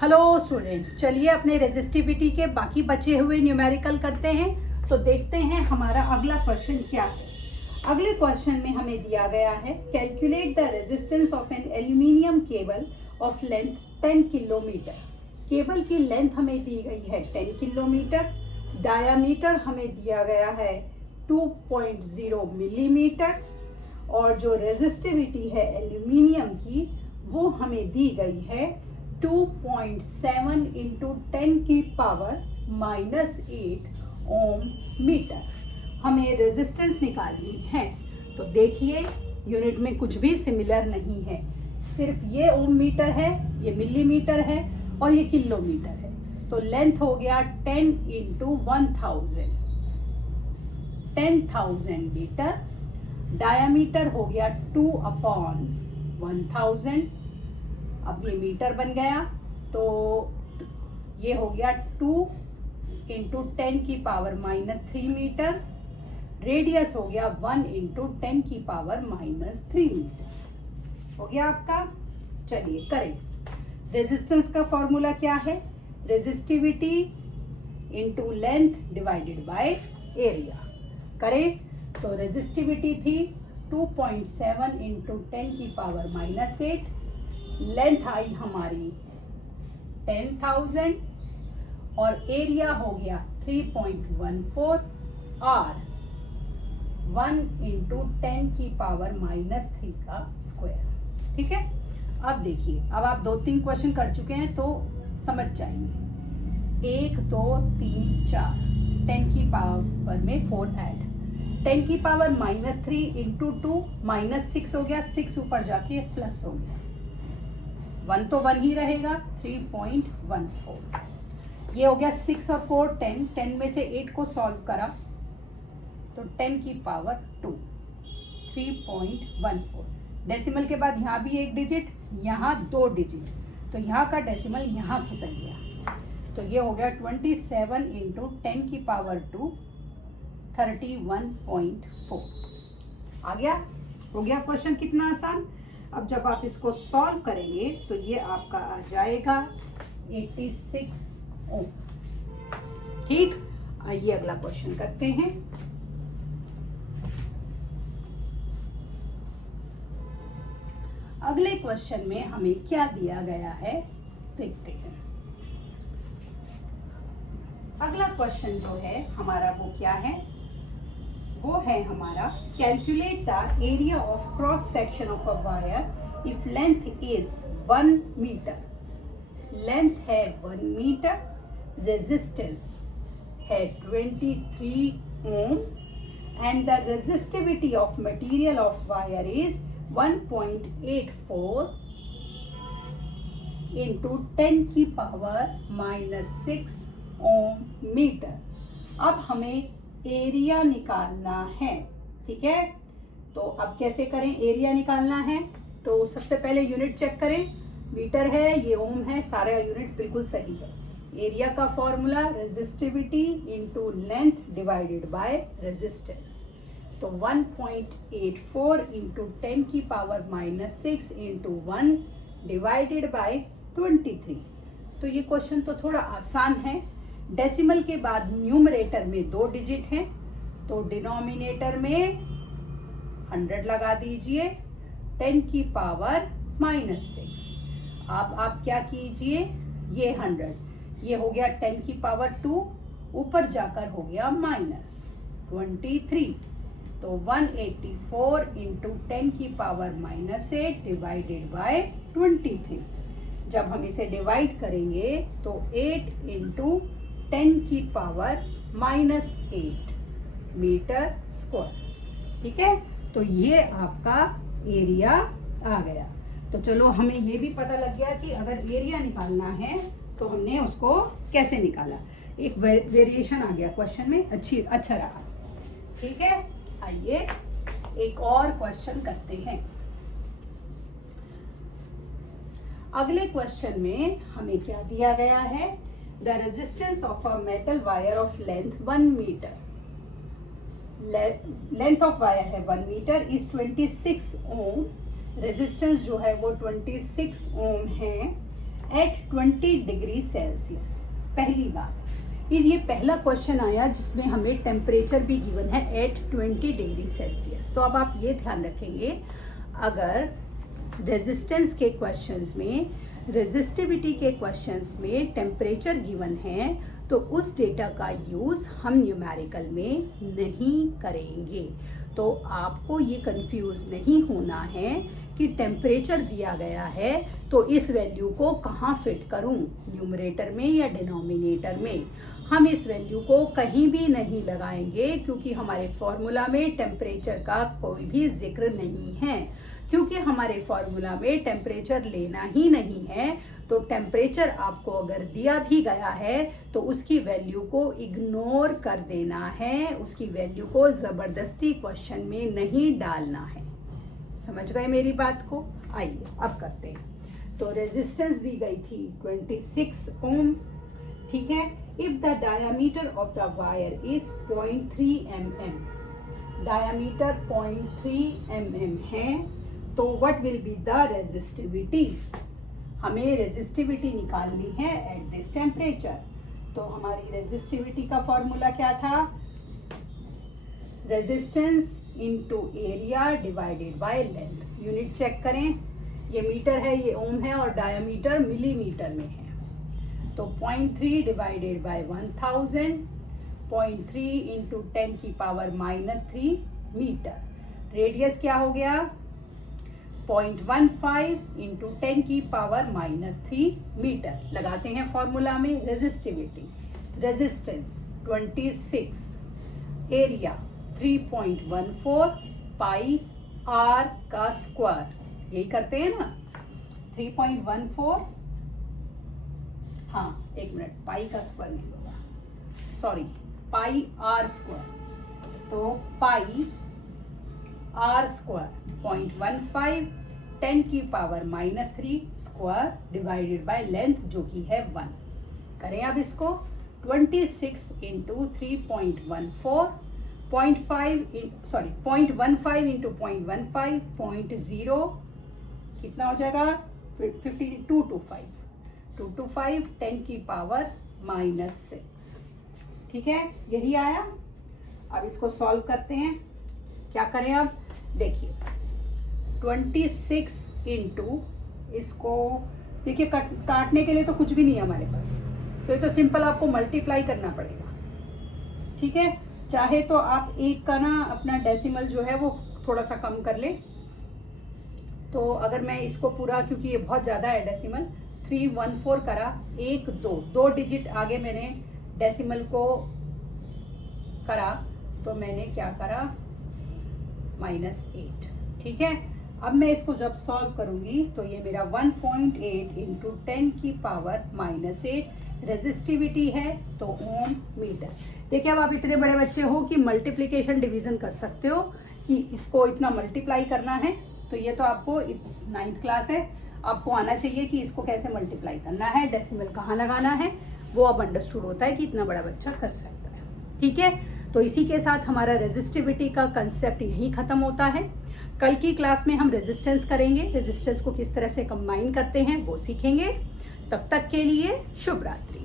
Hello students, चलिए अपने resistivity के बाकी बचे हुए न्यूमेरिकल करते हैं। तो देखते हैं हमारा अगला क्वेश्चन क्या है। अगले क्वेश्चन में हमें दिया गया है calculate the resistance of an aluminium cable of length 10 kilometre. Cable की लेंथ हमें दी गई है 10 किलोमीटर, डायामीटर हमें दिया गया है 2.0 मिलीमीटर और जो रेजिस्टिविटी है एल्यूमिनियम की वो हमें दी गई है 2.7 इंटू 10 की पावर -8 ओम मीटर। हमें रेजिस्टेंस निकालनी है। तो देखिए यूनिट में कुछ भी सिमिलर नहीं है, सिर्फ ये ओम मीटर है, ये मिलीमीटर है और ये किलोमीटर है। तो लेंथ हो गया 10 इंटू 10,000 मीटर। डायामीटर हो गया 2/1000। अब ये मीटर बन गया तो ये हो गया 2 इंटू 10 की पावर -3 मीटर। रेडियस हो गया 1 इंटू 10 की पावर -3 मीटर। हो गया आपका। चलिए करें। रेजिस्टेंस का फॉर्मूला क्या है? Resistivity into length divided by area. करें तो रेजिस्टिविटी थी 2.7 इंटू 10 की पावर -8। लेंथ आई हमारी 10,000 और एरिया हो गया 3.14 और 1 इंटू 10 की पावर -3 का स्क्वायर। ठीक है। अब देखिए, अब आप 2-3 क्वेश्चन कर चुके हैं तो समझ जाएंगे। 1 2 3 4 10 की पावर में 4 ऐड, 10 की पावर -3 इंटू 2 -6 हो गया, 6 ऊपर जाके प्लस हो गया, 1 तो 1 ही रहेगा, 3.14। ये हो गया 6 और 4 10 में से 8 को सॉल्व करा तो 10 की पावर 2 3.14। डेसिमल के बाद यहाँ भी एक डिजिट, यहाँ 2 डिजिट, तो यहाँ का डेसिमल यहाँ खिसक गया। तो ये हो गया 27 इंटू 10 की पावर 2 31.4। आ गया? हो गया क्वेश्चन कितना आसान। अब जब आप इसको सॉल्व करेंगे तो ये आपका आ जाएगा 86 ओम। ठीक। आइए अगला क्वेश्चन करते हैं। अगले क्वेश्चन में हमें क्या दिया गया है देखते हैं। अगला क्वेश्चन जो है हमारा वो क्या है? वो है हमारा calculate the area of cross section of a wire if length is 1 metre. Length है 1 मीटर, रेजिस्टेंस है 23 ohm and the resistivity of material of wire is 1.84 into 10 की पावर -6 ओम मीटर। अब हमें एरिया निकालना है। ठीक है। तो अब कैसे करें? एरिया निकालना है तो सबसे पहले यूनिट चेक करें। मीटर है, ये ओम है, सारा यूनिट बिल्कुल सही है। एरिया का formula resistivity into length divided by resistance. तो 1.84 इंटू 10 की पावर -6 इंटू 1 डिवाइडेड बाय 23। तो ये क्वेश्चन तो थोड़ा आसान है। डेसिमल के बाद न्यूमरेटर में 2 डिजिट हैं तो डिनोमिनेटर में 100 लगा दीजिए, 10 की पावर -6। अब आप क्या कीजिए, ये 100 ये हो गया 10 की पावर 2, ऊपर जाकर हो गया -23। तो 184 इंटू 10 की पावर -8 डिवाइडेड बाय 23। जब हम इसे डिवाइड करेंगे तो 8 इंटू 10 की पावर -8 मीटर स्क्वायर। ठीक है। तो ये आपका एरिया आ गया। तो चलो हमें ये भी पता लग गया कि अगर एरिया निकालना है तो हमने उसको कैसे निकाला। एक वेरिएशन आ गया क्वेश्चन में, अच्छा रहा। ठीक है। आइए एक और क्वेश्चन करते हैं। अगले क्वेश्चन में हमें क्या दिया गया है? The resistance of a metal wire of length 1 meter. Length of wire है 1 meter is 26 ohm. Resistance जो है वो 26 ohm है एट 20 डिग्री सेल्सियस। पहली बात ये पहला क्वेश्चन आया जिसमें हमें टेम्परेचर भी गिवन है एट 20 डिग्री सेल्सियस। तो अब आप ये ध्यान रखेंगे, अगर रेजिस्टेंस के क्वेश्चंस में, रेजिस्टिविटी के क्वेश्चंस में टेम्परेचर गिवन है तो उस डेटा का यूज हम न्यूमेरिकल में नहीं करेंगे। तो आपको ये कंफ्यूज नहीं होना है कि टेम्परेचर दिया गया है तो इस वैल्यू को कहाँ फिट करूं, न्यूमरेटर में या डिनोमिनेटर में। हम इस वैल्यू को कहीं भी नहीं लगाएंगे क्योंकि हमारे फॉर्मूला में टेम्परेचर का कोई भी जिक्र नहीं है। क्योंकि हमारे फॉर्मूला में टेम्परेचर लेना ही नहीं है, तो टेम्परेचर आपको अगर दिया भी गया है तो उसकी वैल्यू को इग्नोर कर देना है, उसकी वैल्यू को जबरदस्ती क्वेश्चन में नहीं डालना है। समझ गए मेरी बात को? आइए अब करते हैं। तो रेजिस्टेंस दी गई थी 26 ओम, ठीक है। If the diameter of the wire is 0.3 mm, diameter 0.3 mm है, तो what will be the resistivity? हमें रेजिस्टिविटी निकालनी है एट दिस टेम्परेचर। तो हमारी रेजिस्टिविटी का फॉर्मूला क्या था? Resistance into area divided by length. Unit check करें, ये मीटर है, ये ओम है और डायमीटर मिलीमीटर में है। तो 0.3 डिवाइडेड बाय 1000, 0.3 इंटू 10 की पावर -3 मीटर। रेडियस क्या हो गया? 0.15 इंटू 10 की पावर -3 मीटर। लगाते हैं फॉर्मूला में resistivity. Resistance 26, area 3.14 pi r का स्क्वायर, यही करते हैं ना, 3.14, हाँ एक मिनट, पाई का स्क्वायर नहीं होगा, सॉरी, पाई आर स्क्वायर। तो पाई आर स्क्वायर 0.15, 10 की power -3 square divided by length जो कि है 1। करें अब इसको, 26 इंटू 3.14, 0.15 इंटू 0.15, 0.0 कितना हो जाएगा? 225, 10 की पावर -6, ठीक है, यही आया। अब इसको सॉल्व करते हैं। क्या करें अब? देखिए 26 इंटू, इसको देखिए काटने के लिए तो कुछ भी नहीं है हमारे पास, तो ये तो सिंपल आपको मल्टीप्लाई करना पड़ेगा, ठीक है। चाहे तो आप एक का ना अपना डेसिमल जो है वो थोड़ा सा कम कर ले। तो अगर मैं इसको पूरा, क्योंकि ये बहुत ज़्यादा है डेसिमल, 314 करा, 1 2 डिजिट आगे मैंने डेसिमल को करा, तो मैंने क्या करा? -8, ठीक है। अब मैं इसको जब सॉल्व करूंगी तो ये मेरा 1.8 इंटू 10 की पावर -8 रेजिस्टिविटी है, तो ओम मीटर। देखिए अब आप इतने बड़े बच्चे हो कि मल्टीप्लिकेशन डिवीजन कर सकते हो कि इसको इतना मल्टीप्लाई करना है, तो ये तो आपको 9th क्लास है, आपको आना चाहिए कि इसको कैसे मल्टीप्लाई करना है, डेसिमल कहाँ लगाना है, वो अब अंडरस्टूड होता है कि इतना बड़ा बच्चा कर सकता है, ठीक है। तो इसी के साथ हमारा रेजिस्टिविटी का कंसेप्ट यहीं खत्म होता है। कल की क्लास में हम रेजिस्टेंस करेंगे, रेजिस्टेंस को किस तरह से कंबाइन करते हैं वो सीखेंगे। तब तक के लिए शुभ रात्रि।